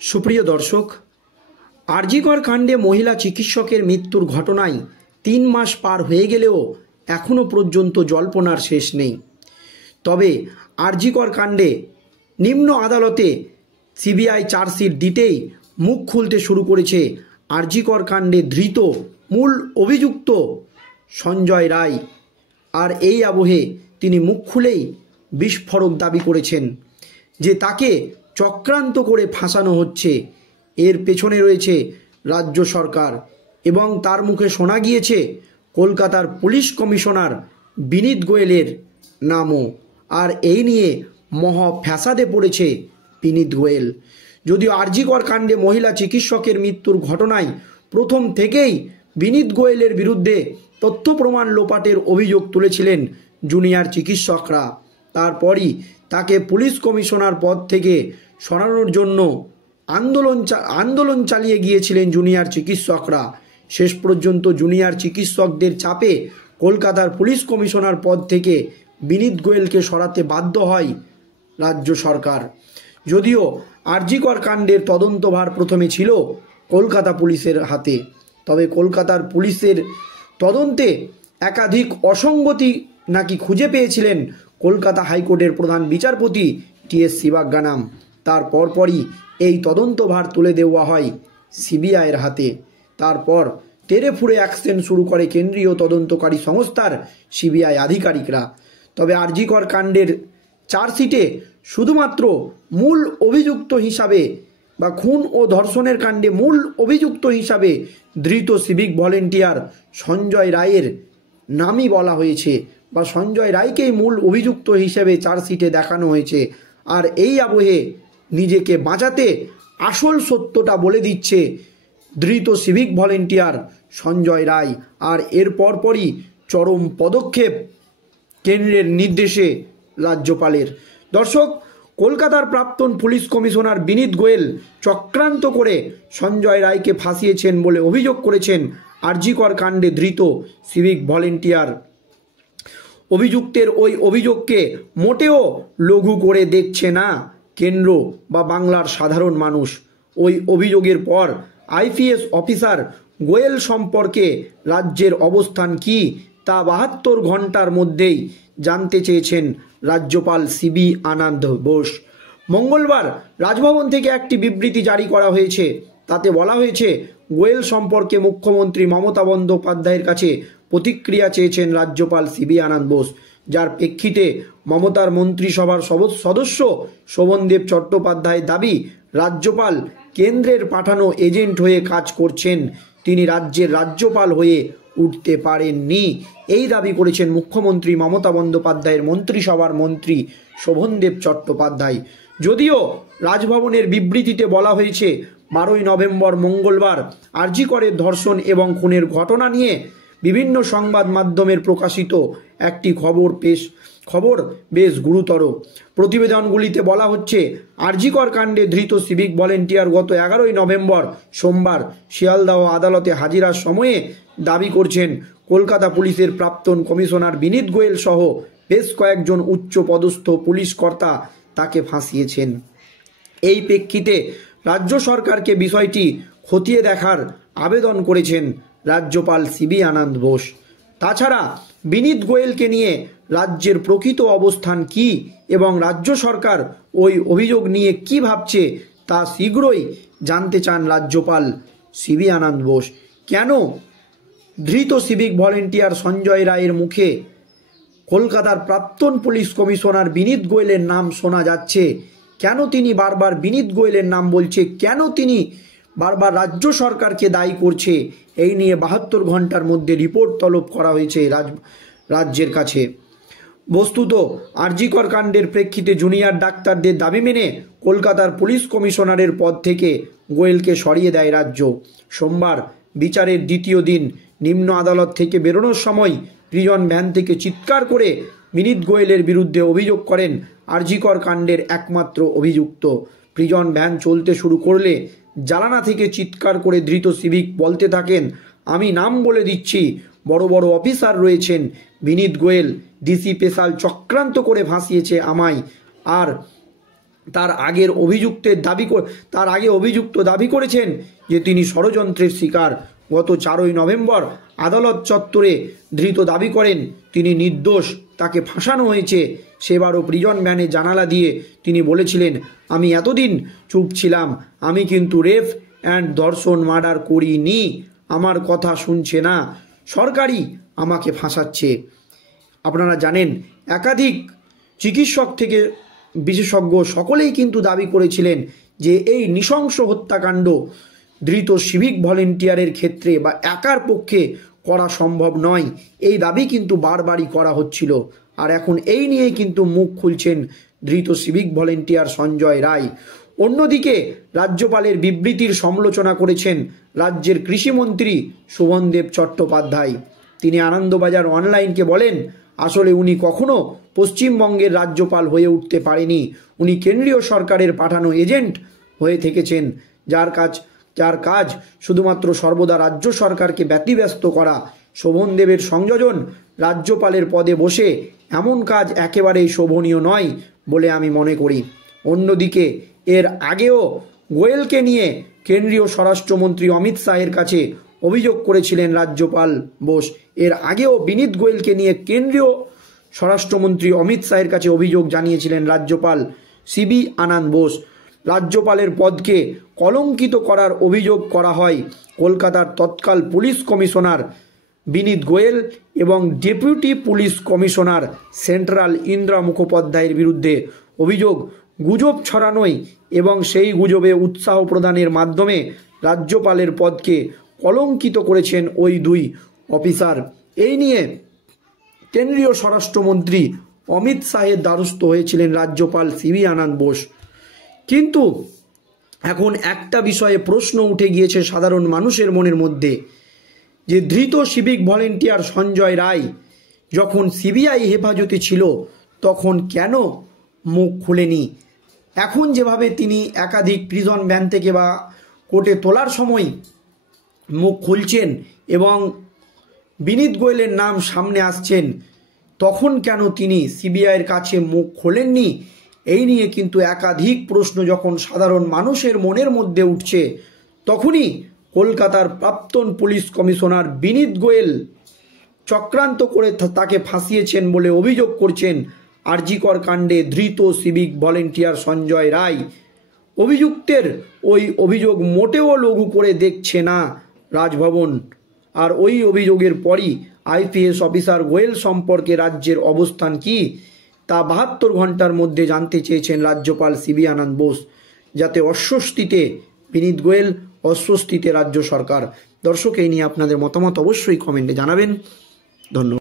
সুপ্রিয় দর্শক, আরজিকর কাণ্ডে মহিলা চিকিৎসকের মৃত্যুর ঘটনায় ৩ মাস পার হয়ে গেলেও এখনও পর্যন্ত জল্পনার শেষ নেই। তবে আরজিকর কাণ্ডে নিম্ন আদালতে সিবিআই চার্জশিট দিতেই মুখ খুলতে শুরু করেছে আরজিকর কাণ্ডে ধৃত মূল অভিযুক্ত সঞ্জয় রায়। আর এই আবহে তিনি মুখ খুলেই বিস্ফোরক দাবি করেছেন যে তাকে চক্রান্ত করে ফাঁসানো হচ্ছে। এর পেছনে রয়েছে রাজ্য সরকার এবং তার মুখে শোনা গিয়েছে কলকাতার পুলিশ কমিশনার বিনীত গোয়েলের নামও। আর এই নিয়ে মহা ফ্যাসাদে পড়েছে বিনীত গোয়েল। যদিও আরজিকর কাণ্ডে মহিলা চিকিৎসকের মৃত্যুর ঘটনায় প্রথম থেকেই বিনীত গোয়েলের বিরুদ্ধে তথ্য প্রমাণ লোপাটের অভিযোগ তুলেছিলেন জুনিয়র চিকিৎসকরা, তারপরই তাকে পুলিশ কমিশনার পদ থেকে সরানোর জন্য আন্দোলন চালিয়ে গিয়েছিলেন জুনিয়র চিকিৎসকরা। শেষ পর্যন্ত জুনিয়র চিকিৎসকদের চাপে কলকাতার পুলিশ কমিশনার পদ থেকে বিনীত গোয়েলকে সরাতে বাধ্য হয় রাজ্য সরকার। যদিও আরজিকর কাণ্ডের তদন্তভার প্রথমে ছিল কলকাতা পুলিশের হাতে, তবে কলকাতার পুলিশের তদন্তে একাধিক অসঙ্গতি নাকি খুঁজে পেয়েছিলেন কলকাতা হাইকোর্টের প্রধান বিচারপতি টি.এস. শিবাজ্ঞানাম। তার পরপরই এই তদন্তভার তুলে দেওয়া হয় সিবিআইয়ের হাতে। তারপর তেড়ে ফুঁড়ে অ্যাকশন শুরু করে কেন্দ্রীয় তদন্তকারী সংস্থার সিবিআই আধিকারিকরা। তবে আরজিকর কাণ্ডের চার্জশিটে শুধুমাত্র মূল অভিযুক্ত হিসাবে বা খুন ও ধর্ষণের কাণ্ডে মূল অভিযুক্ত হিসাবে ধৃত সিভিক ভলেন্টিয়ার সঞ্জয় রায়ের নামই বলা হয়েছে, বা সঞ্জয় রায়কেই মূল অভিযুক্ত হিসেবে চার্জশিটে দেখানো হয়েছে। আর এই আবহে নিজেকে বাঁচাতে আসল সত্যটা বলে দিচ্ছে ধৃত সিভিক ভলেন্টিয়ার সঞ্জয় রায়। আর এর পরপরই চরম পদক্ষেপ কেন্দ্রের নির্দেশে রাজ্যপালের। দর্শক, কলকাতার প্রাক্তন পুলিশ কমিশনার বিনীত গোয়েল চক্রান্ত করে সঞ্জয় রায়কে ফাঁসিয়েছেন বলে অভিযোগ করেছেন আরজিকর কাণ্ডে ধৃত সিভিক ভলেন্টিয়ার। অভিযুক্তের ওই অভিযোগকে মোটেও লঘু করে দেখছে না কেন্দ্র বা বাংলার সাধারণ মানুষ। ওই অভিযোগের পর আইপিএস অফিসার গোয়েল সম্পর্কে রাজ্যের অবস্থান কি তা 72 ঘন্টার মধ্যেই জানতে চেয়েছেন রাজ্যপাল সিবি আনন্দ বোস। মঙ্গলবার রাজভবন থেকে একটি বিবৃতি জারি করা হয়েছে। তাতে বলা হয়েছে, গোয়েল সম্পর্কে মুখ্যমন্ত্রী মমতা বন্দ্যোপাধ্যায়ের কাছে প্রতিক্রিয়া চেয়েছেন রাজ্যপাল সিবি আনন্দ বোস, যার প্রেক্ষিতে মমতার মন্ত্রিসভার সদস্য শোভনদেব চট্টোপাধ্যায়ের দাবি রাজ্যপাল কেন্দ্রের পাঠানো এজেন্ট হয়ে কাজ করছেন, তিনি রাজ্যের রাজ্যপাল হয়ে উঠতে পারেননি। এই দাবি করেছেন মুখ্যমন্ত্রী মমতা বন্দ্যোপাধ্যায়ের মন্ত্রিসভার মন্ত্রী শোভনদেব চট্টোপাধ্যায়। যদিও রাজভবনের বিবৃতিতে বলা হয়েছে 12ই নভেম্বর মঙ্গলবার আরজিকরের ধর্ষণ এবং খুনের ঘটনা নিয়ে বিভিন্ন সংবাদ মাধ্যমের প্রকাশিত একটি খবর বেশ গুরুতর। প্রতিবেদনগুলিতে বলা হচ্ছে, আরজিকর কাণ্ডে ধৃত সিভিক ভলেন্টিয়ার গত 11ই নভেম্বর সোমবার শিয়ালদহ আদালতে হাজিরার সময়ে দাবি করছেন কলকাতা পুলিশের প্রাক্তন কমিশনার বিনীত গোয়েল সহ বেশ কয়েকজন উচ্চ পদস্থ পুলিশ কর্তা তাকে ফাঁসিয়েছেন। এই প্রেক্ষিতে রাজ্য সরকারকে বিষয়টি খতিয়ে দেখার আবেদন করেছেন রাজ্যপাল সিবি আনন্দ বোস। তাছাড়া বিনীত গোয়েলকে নিয়ে রাজ্যের প্রকৃত অবস্থান কি এবং রাজ্য সরকার ওই অভিযোগ নিয়ে কি ভাবছে তা শীঘ্রই জানতে চান রাজ্যপাল সিবি আনন্দ বোস। কেন ধৃত সিভিক ভলেন্টিয়ার সঞ্জয় রায়ের মুখে কলকাতার প্রাক্তন পুলিশ কমিশনার বিনীত গোয়েলের নাম শোনা যাচ্ছে? কেন তিনি বারবার বিনীত গোয়েলের নাম বলছে? কেন তিনি বারবার রাজ্য সরকারকে দায়ী করছে? এই নিয়ে 72 ঘন্টার মধ্যে রিপোর্ট তলব করা হয়েছে রাজ্যের কাছে। বস্তুত আরজিকর কাণ্ডের প্রেক্ষিতে জুনিয়র ডাক্তারদের দাবি মেনে কলকাতার পুলিশ কমিশনারের পদ থেকে গোয়েলকে সরিয়ে দেয় রাজ্য। সোমবার বিচারের দ্বিতীয় দিন নিম্ন আদালত থেকে বেরোনোর সময় প্রিজন ভ্যান থেকে চিৎকার করে বিনীত গোয়েলের বিরুদ্ধে অভিযোগ করেন আরজিকর কাণ্ডের একমাত্র অভিযুক্ত। প্রিজন ভ্যান চলতে শুরু করলে জানালা থেকে চিৎকার করে ধৃত সিভিক বলতে থাকেন, আমি নাম বলে দিচ্ছি, বড় বড় অফিসার রয়েছেন, বিনীত গোয়েল ডিসি পেশাল চক্রান্ত করে ফাঁসিয়েছে আমায়। আর তার আগে অভিযুক্ত দাবি করেছেন যে তিনি ষড়যন্ত্রের শিকার। গত 4ই নভেম্বর আদালত চত্বরে ধৃত দাবি করেন তিনি নির্দোষ, তাকে ফাঁসানো হয়েছে। সেবারও প্রিজন ভ্যানে জানালা দিয়ে তিনি বলেছিলেন, আমি এতদিন চুপ ছিলাম, আমি কিন্তু রেপ অ্যান্ড ধর্ষণ মার্ডার করিনি, আমার কথা শুনছে না, সরকারই আমাকে ফাঁসাচ্ছে। আপনারা জানেন একাধিক চিকিৎসক থেকে বিশেষজ্ঞ সকলেই কিন্তু দাবি করেছিলেন যে এই নৃশংস হত্যাকাণ্ড ধৃত সিভিক ভলেন্টিয়ারের ক্ষেত্রে বা একার পক্ষে করা সম্ভব নয়, এই দাবি কিন্তু বারবারই করা হচ্ছিল। আর এখন এই নিয়ে কিন্তু মুখ খুলছেন ধৃত সিভিক ভলেন্টিয়ার সঞ্জয় রায়। অন্যদিকে রাজ্যপালের বিবৃতির সমালোচনা করেছেন রাজ্যের কৃষিমন্ত্রী শোভনদেব চট্টোপাধ্যায়। তিনি আনন্দবাজার অনলাইনকে বলেন, আসলে উনি কখনো পশ্চিমবঙ্গের রাজ্যপাল হয়ে উঠতে পারেনি, উনি কেন্দ্রীয় সরকারের পাঠানো এজেন্ট হয়ে থেকেছেন, যার কাজ শুধুমাত্র সর্বদা রাজ্য সরকারকে ব্যতিব্যস্ত করা। শোভনদেবের সংযোজন রাজ্যপালের পদে বসে এমন কাজ একেবারেই শোভনীয় নয় বলে আমি মনে করি। অন্যদিকে এর আগেও গোয়েলকে নিয়ে কেন্দ্রীয় স্বরাষ্ট্রমন্ত্রী অমিত শাহের কাছে অভিযোগ করেছিলেন রাজ্যপাল বোস। এর আগেও বিনীত গোয়েলকে নিয়ে কেন্দ্রীয় স্বরাষ্ট্রমন্ত্রী অমিত শাহের কাছে অভিযোগ জানিয়েছিলেন রাজ্যপাল সিবি আনন্দ বোস। রাজ্যপালের পদকে কলঙ্কিত করার অভিযোগ করা হয় কলকাতার তৎকাল পুলিশ কমিশনার বিনীত গোয়েল এবং deputy police commissioner central Indra মুখোপাধ্যায়ের বিরুদ্ধে। অভিযোগ গুজব ছড়ানোয় এবং সেই গুজবে উৎসাহ প্রদানের মাধ্যমে রাজ্যপালের পদকে কলঙ্কিত করেছেন ওই দুই অফিসার। এই নিয়ে কেন্দ্রীয় স্বরাষ্ট্রমন্ত্রী অমিত শাহের দ্বারস্থ হয়েছিলেন রাজ্যপাল সিবি আনন্দ বোস। কিন্তু এখন একটা বিষয়ে প্রশ্ন উঠে গিয়েছে সাধারণ মানুষের মনের মধ্যে, যে ধৃত সিভিক ভলেন্টিয়ার সঞ্জয় রায় যখন সিবিআই হেফাজতে ছিল তখন কেন মুখ খুলেনি? এখন যেভাবে তিনি একাধিক প্রিজন ভ্যান থেকে বা কোর্টে তোলার সময় মুখ খুলছেন এবং বিনীত গোয়েলের নাম সামনে আসছেন, তখন কেন তিনি সিবিআইয়ের কাছে মুখ খোলেননি? এই নিয়ে কিন্তু একাধিক প্রশ্ন যখন সাধারণ মানুষের মনের মধ্যে উঠছে, তখনই কলকাতার প্রাক্তন পুলিশ কমিশনার বিনীত গোয়েল চক্রান্ত করে তাকে ফাঁসিয়েছেন বলে অভিযোগ করছেন আরজিকর কাণ্ডে ধৃত সিভিক ভলেন্টিয়ার সঞ্জয় রায়। অভিযুক্তের ওই অভিযোগ মোটেও লঘু করে দেখছে না রাজভবন। আর ওই অভিযোগের পরই আইপিএস অফিসার গোয়েল সম্পর্কে রাজ্যের অবস্থান কি তা 72 ঘন্টার মধ্যে জানতে চেয়েছেন রাজ্যপাল সিবি আনন্দ বোস, যাতে অস্বস্তিতে বিনীত গোয়েল, অস্বস্তিতে রাজ্য সরকার। দর্শক, এই নিয়ে আপনাদের মতামত অবশ্যই কমেন্টে জানাবেন। ধন্যবাদ।